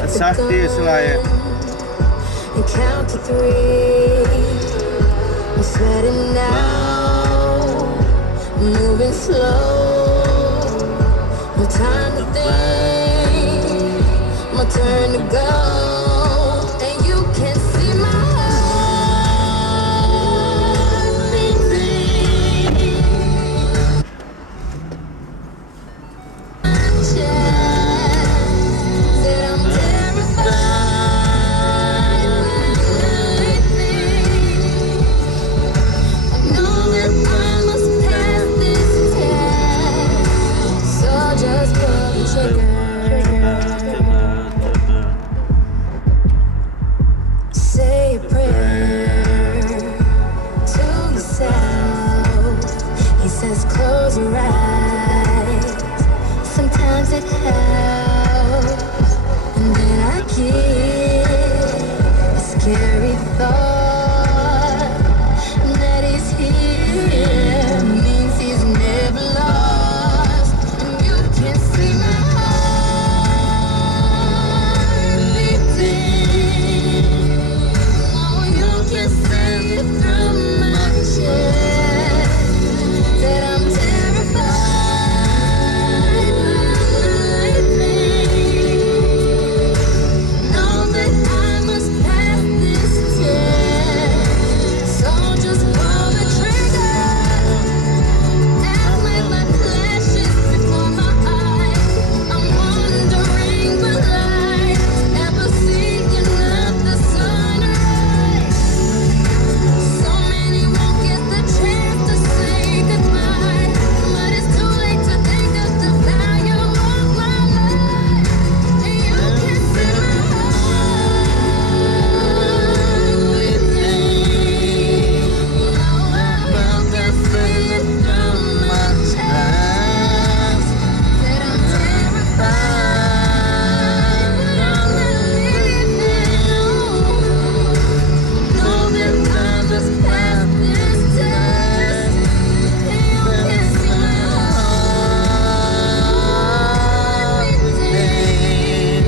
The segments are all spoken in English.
Het zachte is laaien. And count to three. I'm sweating now, moving slow. No time to think, my turn to go. And you can see my heart beating. That I'm terrified. I know that I must pass this test. So just pull the trigger. Say a prayer to yourself. He says close your eyes. Sometimes it helps. And then I get a scary thought that he's here means he's never lost. And you can see my heart beating. Oh, you can see it through my chest that I'm terrified. I know that I must pass this test. So just pull the trigger. As my blood flashes before my eyes, I'm wondering will I ever see another sunrise? So many won't get the chance to say goodbye, but it's too late to think of the value of my life. And you can see my heart beating. Oh, you can see it through my chest that I'm terrified. I'm leaving. Know that I must pass this test. And you can see my heart beating.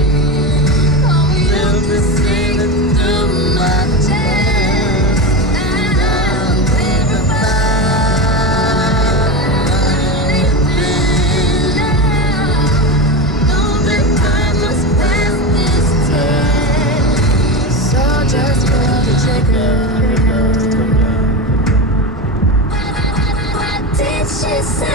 Oh, you can see it through my chest. I'm terrified. Know that I must pass this test. So just pull the trigger. What did she say?